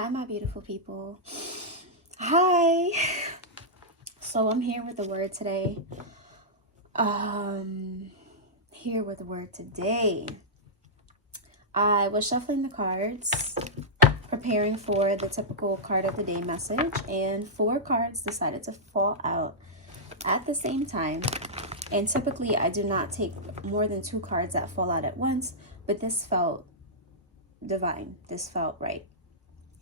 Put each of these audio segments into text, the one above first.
Hi, my beautiful people. Hi. So I'm here with the word today. Here with the word today. I was shuffling the cards, preparing for the typical card of the day message, and 4 cards decided to fall out at the same time. And typically I do not take more than 2 cards that fall out at once, but this felt divine. This felt right.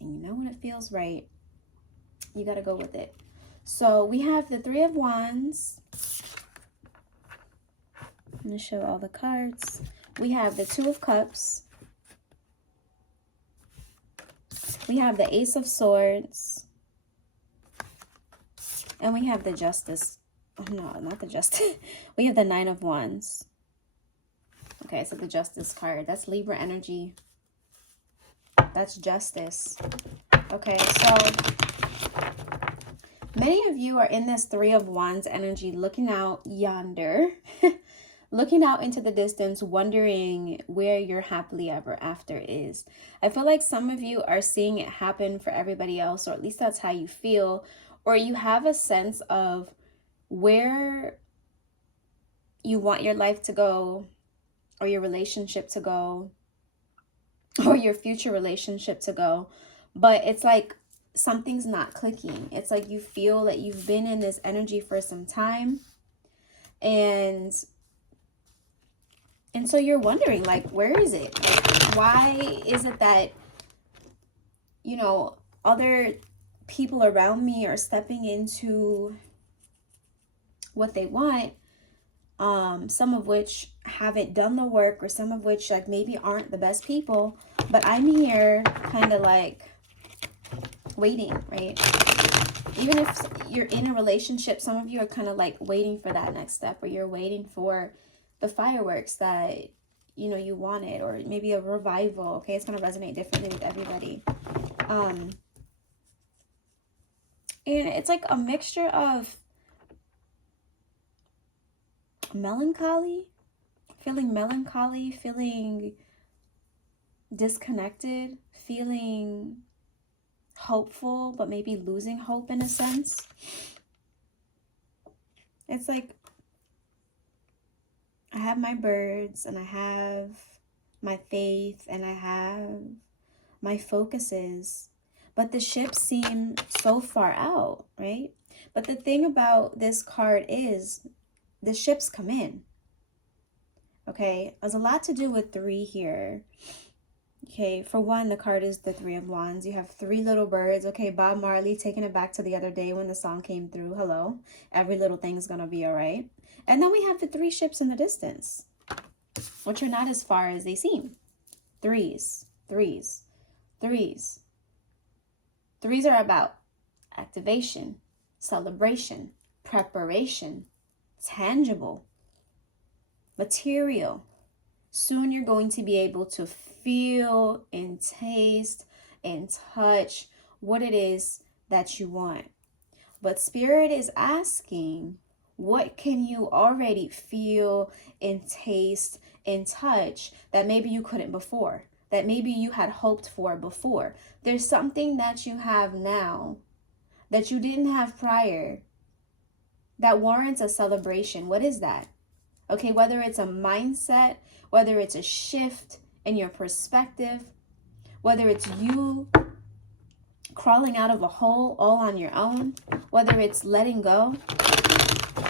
And you know when it feels right, you got to go with it. So we have the 3 of Wands. I'm going to show all the cards. We have the 2 of Cups. We have the Ace of Swords. And we have the Justice. Oh, no, not the Justice. We have the 9 of Wands. Okay, so the Justice card. That's Libra energy. That's justice. Okay, so many of you are in this 3 of Wands energy, looking out yonder, looking out into the distance, wondering where your happily ever after is. I feel like some of you are seeing it happen for everybody else, or at least that's how you feel, or you have a sense of where you want your life to go, or your relationship to go, or your future relationship to go, but it's like something's not clicking. It's like you feel that you've been in this energy for some time, and so you're wondering, like, where is it? Like, why is it that, you know, other people around me are stepping into what they want, some of which haven't done the work, or some of which like maybe aren't the best people, but I'm here kind of like waiting, right? Even if you're in a relationship, some of you are kind of like waiting for that next step, or you're waiting for the fireworks that, you know, you wanted, or maybe a revival. Okay, it's going to resonate differently with everybody. And it's like a mixture of melancholy, feeling disconnected, feeling hopeful, but maybe losing hope in a sense. It's like I have my birds, and I have my faith, and I have my focuses, but the ships seem so far out, right? But the thing about this card is the ships come in. Okay, there's a lot to do with 3 here. Okay, for one, the card is the 3 of Wands. You have 3 little birds. Okay, Bob Marley taking it back to the other day when the song came through. Hello, every little thing's gonna be all right. And then we have the 3 ships in the distance, which are not as far as they seem. Threes. Threes are about activation, celebration, preparation, tangible, material. Soon you're going to be able to feel and taste and touch what it is that you want. But Spirit is asking, what can you already feel and taste and touch that maybe you couldn't before, that maybe you had hoped for before? There's something that you have now that you didn't have prior that warrants a celebration. What is that? Okay, whether it's a mindset, whether it's a shift in your perspective, whether it's you crawling out of a hole all on your own, whether it's letting go,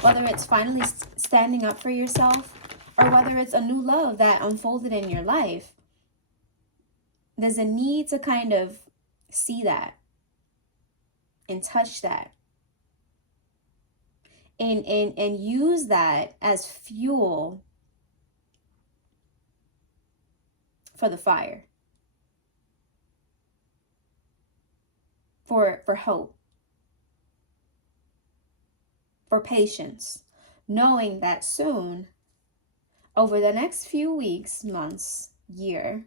whether it's finally standing up for yourself, or whether it's a new love that unfolded in your life, there's a need to kind of see that and touch that and use that as fuel for the fire, for hope, for patience, knowing that soon, over the next few weeks, months, year,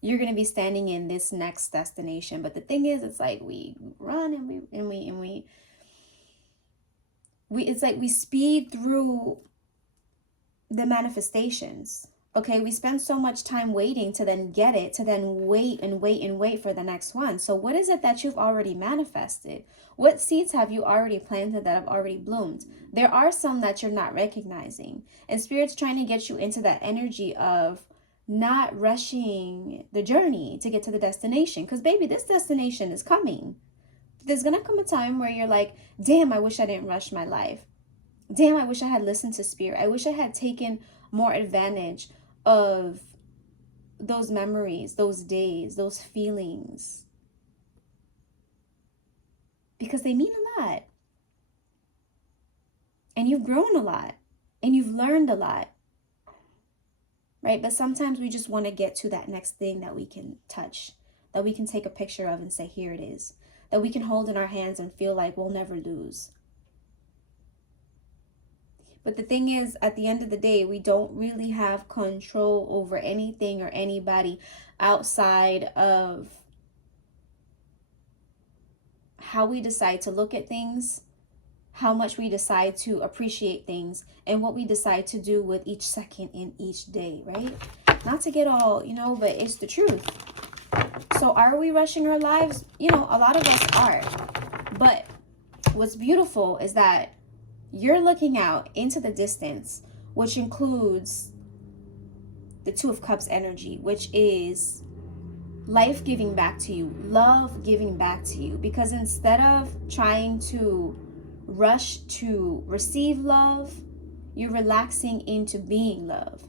you're going to be standing in this next destination. But the thing is, it's like we run and it's like we speed through the manifestations Okay, we spend so much time waiting to then get it, to then wait and wait and wait for the next one. So what is it that you've already manifested? What seeds have you already planted that have already bloomed? There are some that you're not recognizing. And Spirit's trying to get you into that energy of not rushing the journey to get to the destination. Because baby, this destination is coming. There's going to come a time where you're like, damn, I wish I didn't rush my life. Damn, I wish I had listened to Spirit. I wish I had taken more advantage of those memories, those days, those feelings. Because they mean a lot. And you've grown a lot. And you've learned a lot. Right? But sometimes we just want to get to that next thing that we can touch, that we can take a picture of and say, here it is. That we can hold in our hands and feel like we'll never lose. But the thing is, at the end of the day, we don't really have control over anything or anybody outside of how we decide to look at things, how much we decide to appreciate things, and what we decide to do with each second in each day, right? Not to get all, but it's the truth. So are we rushing our lives? A lot of us are. But what's beautiful is that you're looking out into the distance, which includes the Two of Cups energy, which is life giving back to you, love giving back to you. Because instead of trying to rush to receive love, you're relaxing into being love,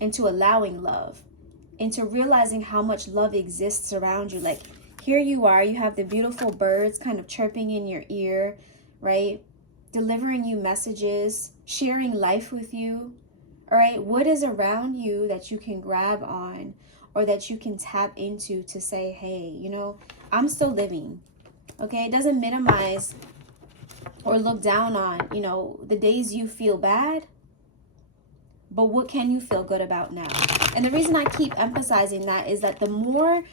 into allowing love, into realizing how much love exists around you. Like, here you are, you have the beautiful birds kind of chirping in your ear, right? Delivering you messages, sharing life with you. All right, what is around you that you can grab on or that you can tap into to say, hey, I'm still living. Okay, it doesn't minimize or look down on, the days you feel bad, but what can you feel good about now? And the reason I keep emphasizing that is that the more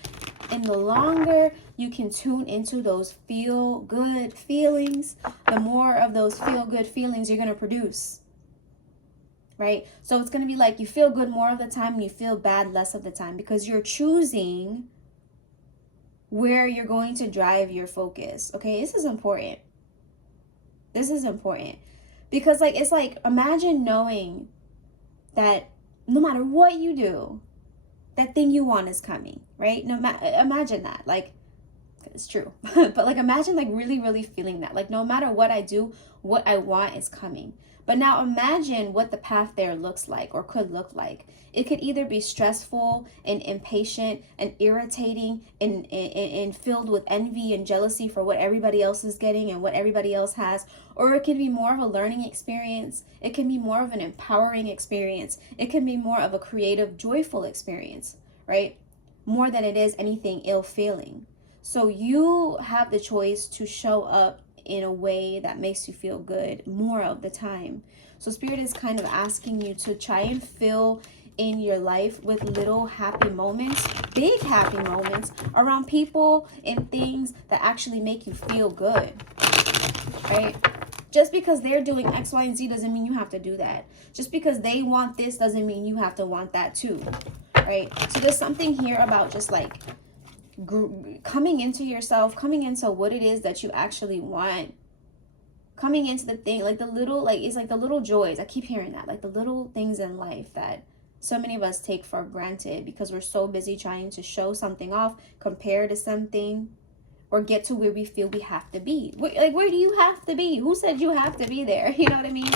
and the longer you can tune into those feel good feelings, the more of those feel good feelings you're going to produce. Right? So it's going to be like you feel good more of the time and you feel bad less of the time, because you're choosing where you're going to drive your focus. Okay? This is important. This is important. Because it's like, imagine knowing that no matter what you do, that thing you want is coming, right? Imagine that, it's true. But imagine really, really feeling that, no matter what I do, what I want is coming. But now imagine what the path there looks like or could look like. It could either be stressful and impatient and irritating and filled with envy and jealousy for what everybody else is getting and what everybody else has. Or it could be more of a learning experience. It can be more of an empowering experience. It can be more of a creative, joyful experience, right? More than it is anything ill-feeling. So you have the choice to show up in a way that makes you feel good more of the time. So Spirit is kind of asking you to try and fill in your life with little happy moments, big happy moments around people and things that actually make you feel good, right? Just because they're doing X, Y, and Z doesn't mean you have to do that. Just because they want this doesn't mean you have to want that too, right? So there's something here about just coming into yourself, coming into what it is that you actually want, coming into the thing, the little, it's the little joys. I keep hearing that, the little things in life that so many of us take for granted because we're so busy trying to show something off, compare to something, or get to where we feel we have to be. Where do you have to be? Who said you have to be there? You know what I mean?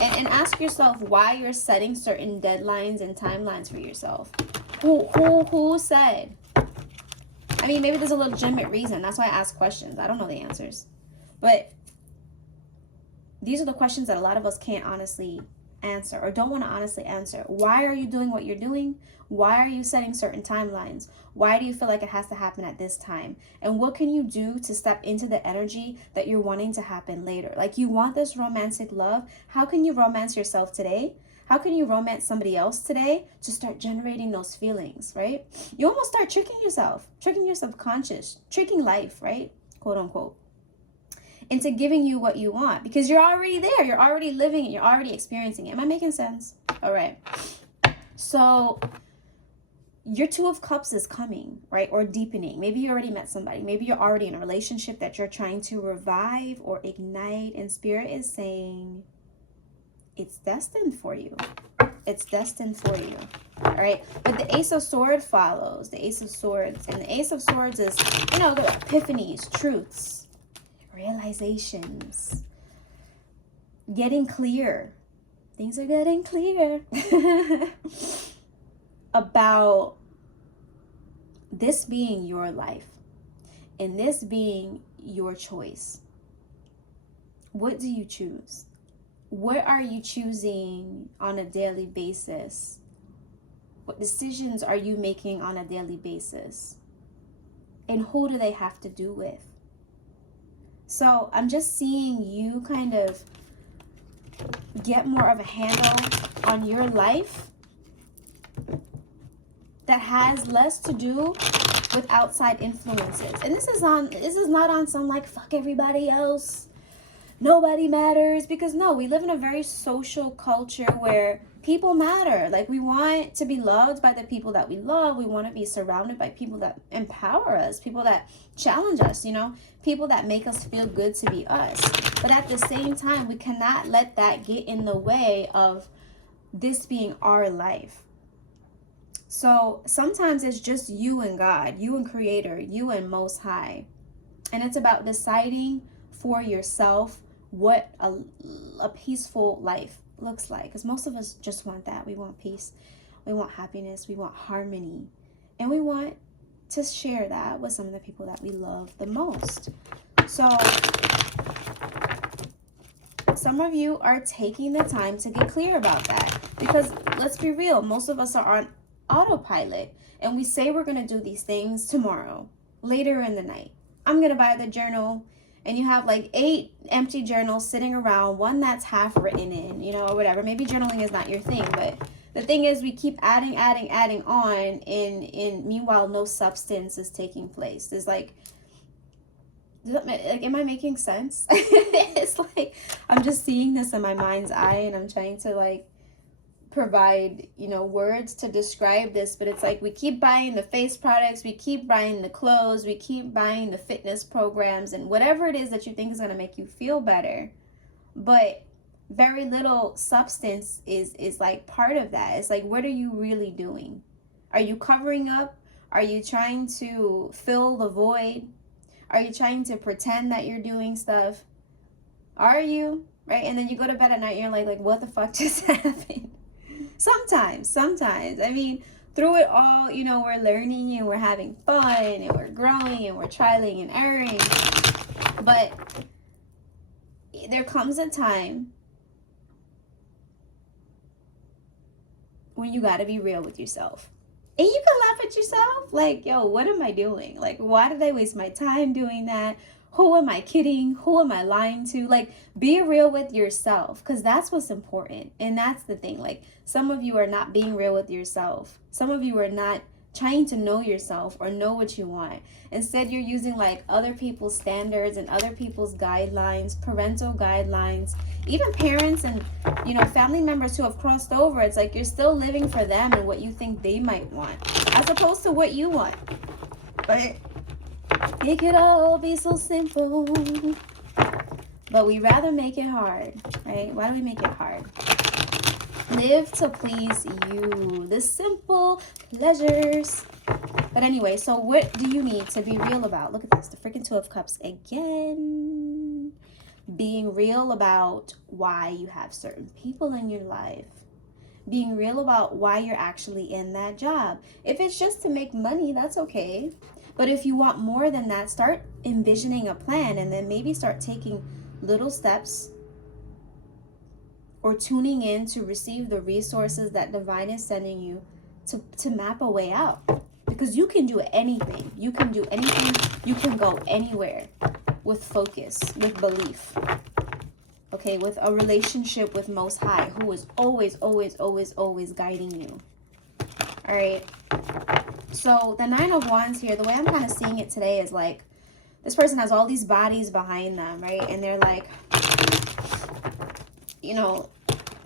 And ask yourself why you're setting certain deadlines and timelines for yourself. Who said? I mean, maybe there's a legitimate reason. That's why I ask questions. I don't know the answers. But these are the questions that a lot of us can't honestly answer or don't want to honestly answer. Why are you doing what you're doing? Why are you setting certain timelines? Why do you feel like it has to happen at this time? And what can you do to step into the energy that you're wanting to happen later? You want this romantic love. How can you romance yourself today? How can you romance somebody else today to start generating those feelings, right? You almost start tricking yourself, tricking your subconscious, tricking life, right? Quote unquote, into giving you what you want because you're already there. You're already living it. You're already experiencing it. Am I making sense? All right. So your Two of Cups is coming, right? Or deepening. Maybe you already met somebody. Maybe you're already in a relationship that you're trying to revive or ignite. And Spirit is saying it's destined for you. It's destined for you. All right. But the Ace of Swords follows. The Ace of Swords. And the Ace of Swords is, the epiphanies, truths, realizations, getting clear. Things are getting clear about this being your life and this being your choice. What do you choose? What are you choosing on a daily basis? What decisions are you making on a daily basis? And who do they have to do with? So I'm just seeing you kind of get more of a handle on your life that has less to do with outside influences. And this is not on some like fuck everybody else, nobody matters, because no, we live in a very social culture where people matter. Like, we want to be loved by the people that we love. We want to be surrounded by people that empower us, people that challenge us, people that make us feel good to be us. But at the same time, we cannot let that get in the way of this being our life. So sometimes it's just you and God, you and Creator, you and Most High. And it's about deciding for yourself what a peaceful life looks like. Because most of us just want that. We want peace. We want happiness. We want harmony. And we want to share that with some of the people that we love the most. So some of you are taking the time to get clear about that. Because let's be real, most of us are on autopilot. And we say we're going to do these things tomorrow, later in the night. I'm going to buy the journal. And you have like 8 empty journals sitting around, one that's half written in, or whatever. Maybe journaling is not your thing, but the thing is we keep adding on, and meanwhile no substance is taking place. There's like, am I making sense? It's like I'm just seeing this in my mind's eye, and I'm trying to like provide words to describe this, but it's like we keep buying the face products, we keep buying the clothes, we keep buying the fitness programs and whatever it is that you think is going to make you feel better, but very little substance is like part of that. It's like, what are you really doing? Are you covering up? Are you trying to fill the void? Are you trying to pretend that you're doing stuff? Are you? Right? And then you go to bed at night and you're like what the fuck just happened? Sometimes. I mean, through it all, we're learning and we're having fun and we're growing and we're trialing and erroring. But there comes a time when you got to be real with yourself. And you can laugh at yourself. Like, yo, what am I doing? Like, why did I waste my time doing that? Who am I kidding? Who am I lying to? Like, be real with yourself, because that's what's important. And that's the thing. Like, some of you are not being real with yourself. Some of you are not trying to know yourself or know what you want. Instead, you're using like other people's standards and other people's guidelines, parental guidelines, even parents and, family members who have crossed over. It's like you're still living for them and what you think they might want, as opposed to what you want. But it could all be so simple, but we rather make it hard, right? Why do we make it hard? Live to please you, the simple pleasures. But anyway, so what do you need to be real about? Look at this, the freaking Two of Cups again. Being real about why you have certain people in your life. Being real about why you're actually in that job. If it's just to make money, that's okay. But if you want more than that, start envisioning a plan, and then maybe start taking little steps or tuning in to receive the resources that divine is sending you to map a way out. Because you can do anything. You can do anything. You can go anywhere with focus, with belief. Okay, with a relationship with Most High, who is always, always, always, always guiding you. All right. So the Nine of Wands here, the way I'm kind of seeing it today is like, this person has all these bodies behind them, right? And they're like,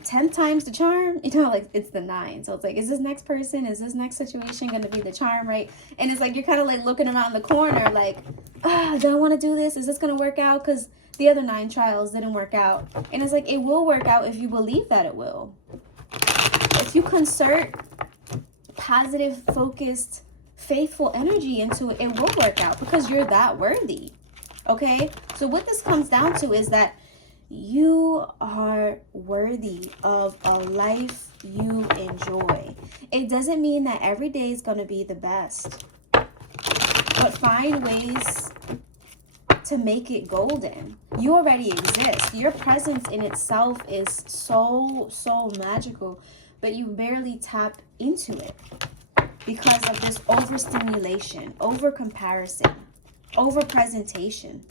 10 times the charm, you know, like it's the 9. So it's like, is this next person, is this next situation going to be the charm, right? And it's like, you're kind of like looking around the corner like, do I want to do this? Is this going to work out? Because the other 9 trials didn't work out. And it's like, it will work out if you believe that it will. If you concert positive, focused, faithful energy into it, it will work out because you're that worthy. Okay? So what this comes down to is that you are worthy of a life you enjoy. It doesn't mean that every day is going to be the best, but find ways to make it golden. You already exist. Your presence in itself is so magical, but you barely tap into it because of this overstimulation, over comparison, over presentation.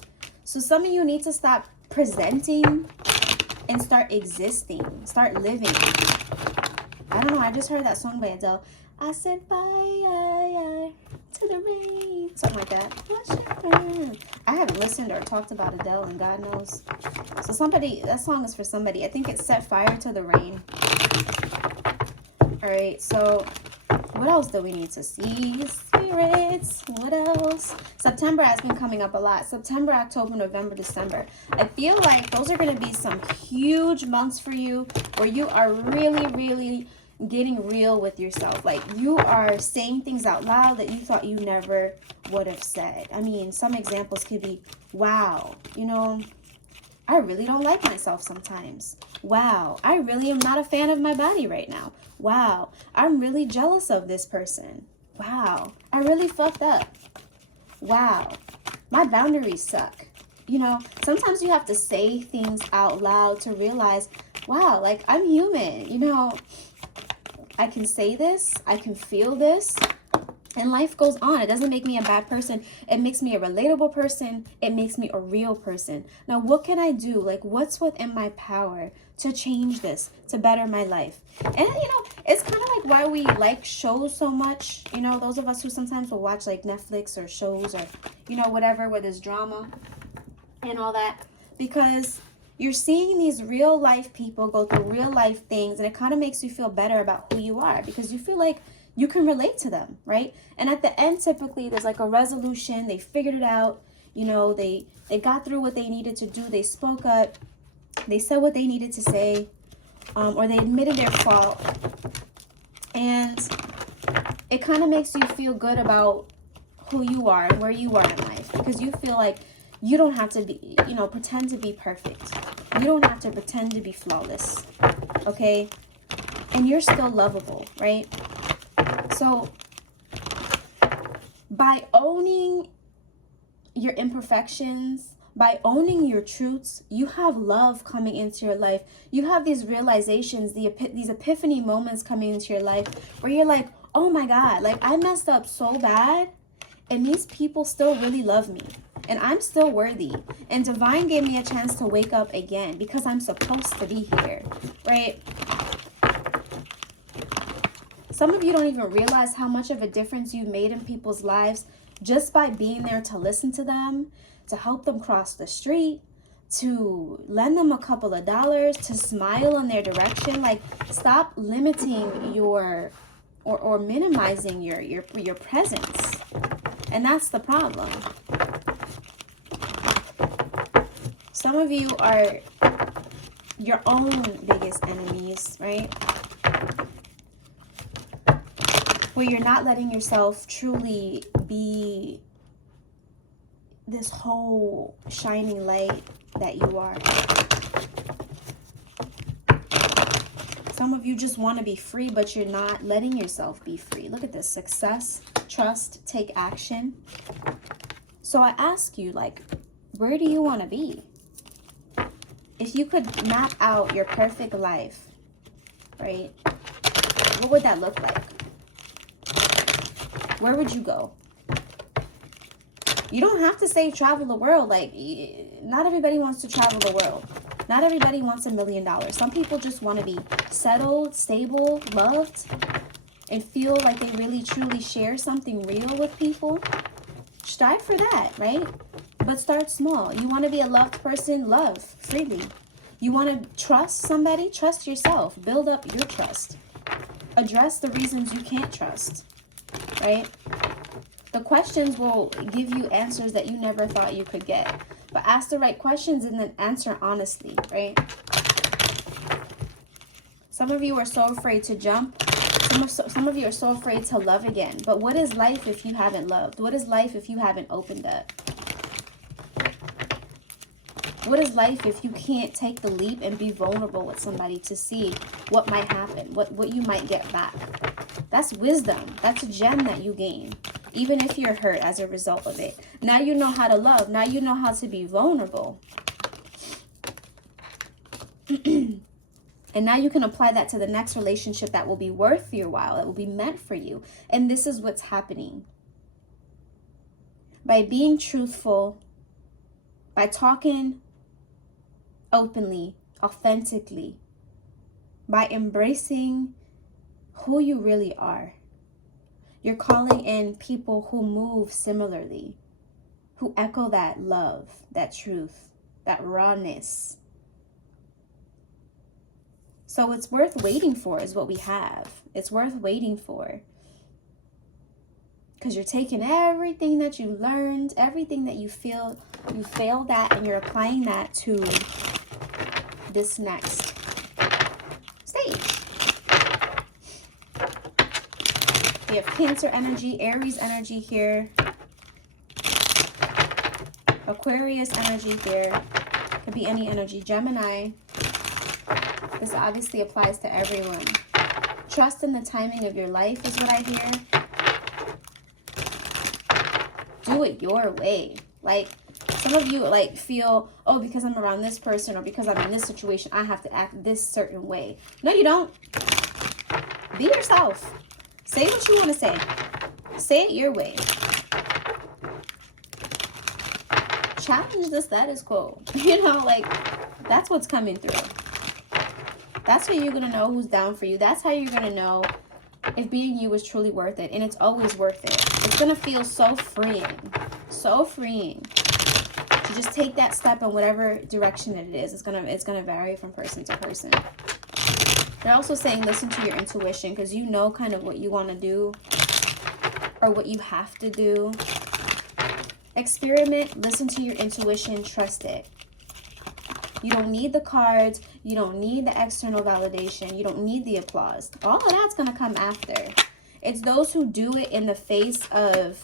So some of you need to stop presenting and start existing, start living. I don't know, I just heard that song by Adele. I said bye to the rain, something like that. I haven't listened or talked about Adele and God knows. So somebody, that song is for somebody. I think it set fire to the rain. All right, so what else do we need to see? Spirits, what else? September has been coming up a lot. September, October, November, December. I feel like those are going to be some huge months for you where you are really getting real with yourself. Like you are saying things out loud that you thought you never would have said. I mean, some examples could be, wow, you know, I really don't like myself sometimes. Wow, I really am not a fan of my body right now. Wow, I'm really jealous of this person. Wow, I really fucked up. Wow, my boundaries suck. You know, sometimes you have to say things out loud to realize, wow, like I'm human. You know, I can say this, I can feel this, and life goes on. It doesn't make me a bad person. It makes me a relatable person. It makes me a real person. Now, what can I do? Like, what's within my power to change this, to better my life? And, you know, it's kind of like why we like shows so much. You know, those of us who sometimes will watch like Netflix or shows or, you know, whatever where there's drama and all that. Because you're seeing these real life people go through real life things, and it kind of makes you feel better about who you are because you feel like you can relate to them, right? And at the end, typically, there's like a resolution. They figured it out. You know, they got through what they needed to do. They spoke up. They said what they needed to say, or they admitted their fault. And it kind of makes you feel good about who you are and where you are in life because you feel like you don't have to be, you know, pretend to be perfect. You don't have to pretend to be flawless, okay? And you're still lovable, right? So by owning your imperfections, by owning your truths, you have love coming into your life. You have these realizations, these epiphany moments coming into your life where you're like, oh my God, like I messed up so bad and these people still really love me. And I'm still worthy. And divine gave me a chance to wake up again because I'm supposed to be here, right? Some of you don't even realize how much of a difference you've made in people's lives just by being there to listen to them, to help them cross the street, to lend them a couple of dollars, to smile in their direction. Like, stop limiting your or minimizing your presence. And that's the problem. Some of you are your own biggest enemies, right? Where you're not letting yourself truly be this whole shining light that you are. Some of you just want to be free, but you're not letting yourself be free. Look at this. Success, trust, take action. So I ask you, like, where do you want to be? If you could map out your perfect life, right? What would that look like? Where would you go? You don't have to say travel the world. Like, not everybody wants to travel the world. Not everybody wants $1 million. Some people just want to be settled, stable, loved, and feel like they really truly share something real with people. Strive for that, right? But start small. You want to be a loved person? Love freely. You want to trust somebody? Trust yourself. Build up your trust. Address the reasons you can't trust, right? The questions will give you answers that you never thought you could get. But ask the right questions and then answer honestly, right? Some of you are so afraid to jump. Some of you are so afraid to love again. But what is life if you haven't loved? What is life if you haven't opened up? What is life if you can't take the leap and be vulnerable with somebody to see what might happen, what you might get back? That's wisdom. That's a gem that you gain, even if you're hurt as a result of it. Now you know how to love. Now you know how to be vulnerable. And now you can apply that to the next relationship that will be worth your while, that will be meant for you. And this is what's happening. By being truthful, by talking openly, authentically, by embracing who you really are, you're calling in people who move similarly, who echo that love, that truth, that rawness. So it's worth waiting for is what we have. It's worth waiting for. Because you're taking everything that you learned, everything that you feel you failed at, and you're applying that to this next stage. We have Cancer energy, Aries energy here, Aquarius energy here. Could be any energy. Gemini. This obviously applies to everyone. Trust in the timing of your life is what I hear. Do it your way. Like, some of you like feel, oh, because I'm around this person or because I'm in this situation, I have to act this certain way. No, you don't. Be yourself. Say what you want to say. Say it your way. Challenge the status quo. You know, like, that's what's coming through. That's how you're going to know who's down for you. That's how you're going to know if being you is truly worth it. And it's always worth it. It's going to feel so freeing. So freeing. To just take that step in whatever direction it is. It's gonna vary from person to person. They're also saying listen to your intuition, because you know kind of what you want to do or what you have to do. Experiment, listen to your intuition, trust it. You don't need the cards. You don't need the external validation. You don't need the applause. All of that's going to come after. It's those who do it in the face of,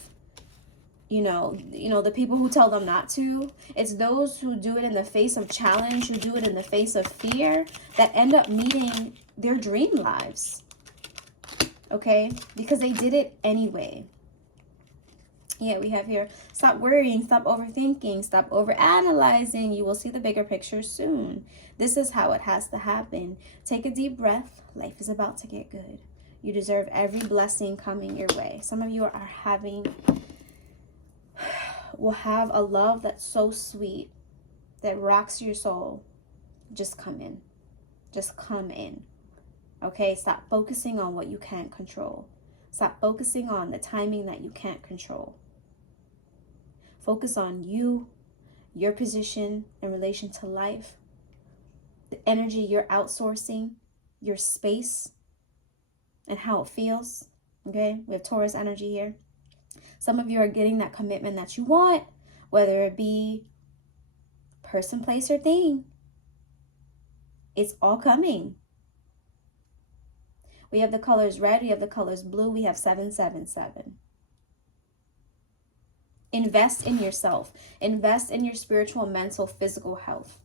you know, the people who tell them not to. It's those who do it in the face of challenge, who do it in the face of fear, that end up meeting their dream lives. Okay? Because they did it anyway. Yeah, we have here, stop worrying, stop overthinking, stop overanalyzing. You will see the bigger picture soon. This is how it has to happen. Take a deep breath. Life is about to get good. You deserve every blessing coming your way. Some of you will have a love that's so sweet, that rocks your soul. Just come in. Just come in. Okay? Stop focusing on what you can't control. Stop focusing on the timing that you can't control. Focus on you, your position in relation to life, the energy you're outsourcing, your space, and how it feels. Okay? We have Taurus energy here. Some of you are getting that commitment that you want, whether it be person, place, or thing. It's all coming. We have the colors red, we have the colors blue, we have 777. Invest in yourself. Invest in your spiritual, mental, physical health.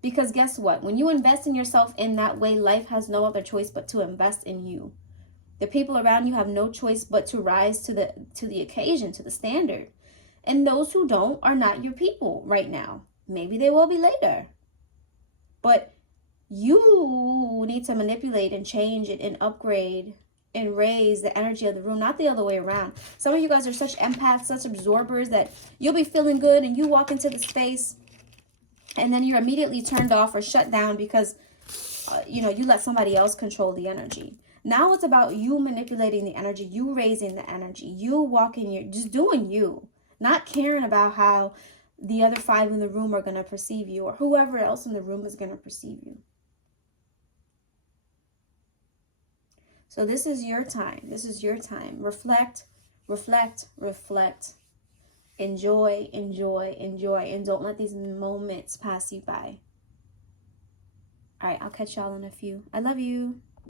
Because guess what? When you invest in yourself in that way, life has no other choice but to invest in you. The people around you have no choice but to rise to the occasion, to the standard. And those who don't are not your people right now. Maybe they will be later. But you need to manipulate and change it and upgrade and raise the energy of the room, not the other way around. Some of you guys are such empaths, such absorbers, that you'll be feeling good and you walk into the space and then you're immediately turned off or shut down because, you let somebody else control the energy. Now it's about you manipulating the energy, you raising the energy, you walking, just doing you, not caring about how the other 5 in the room are going to perceive you, or whoever else in the room is going to perceive you. So this is your time. This is your time. Reflect, reflect, reflect. Enjoy, enjoy, enjoy. And don't let these moments pass you by. All right, I'll catch y'all in a few. I love you.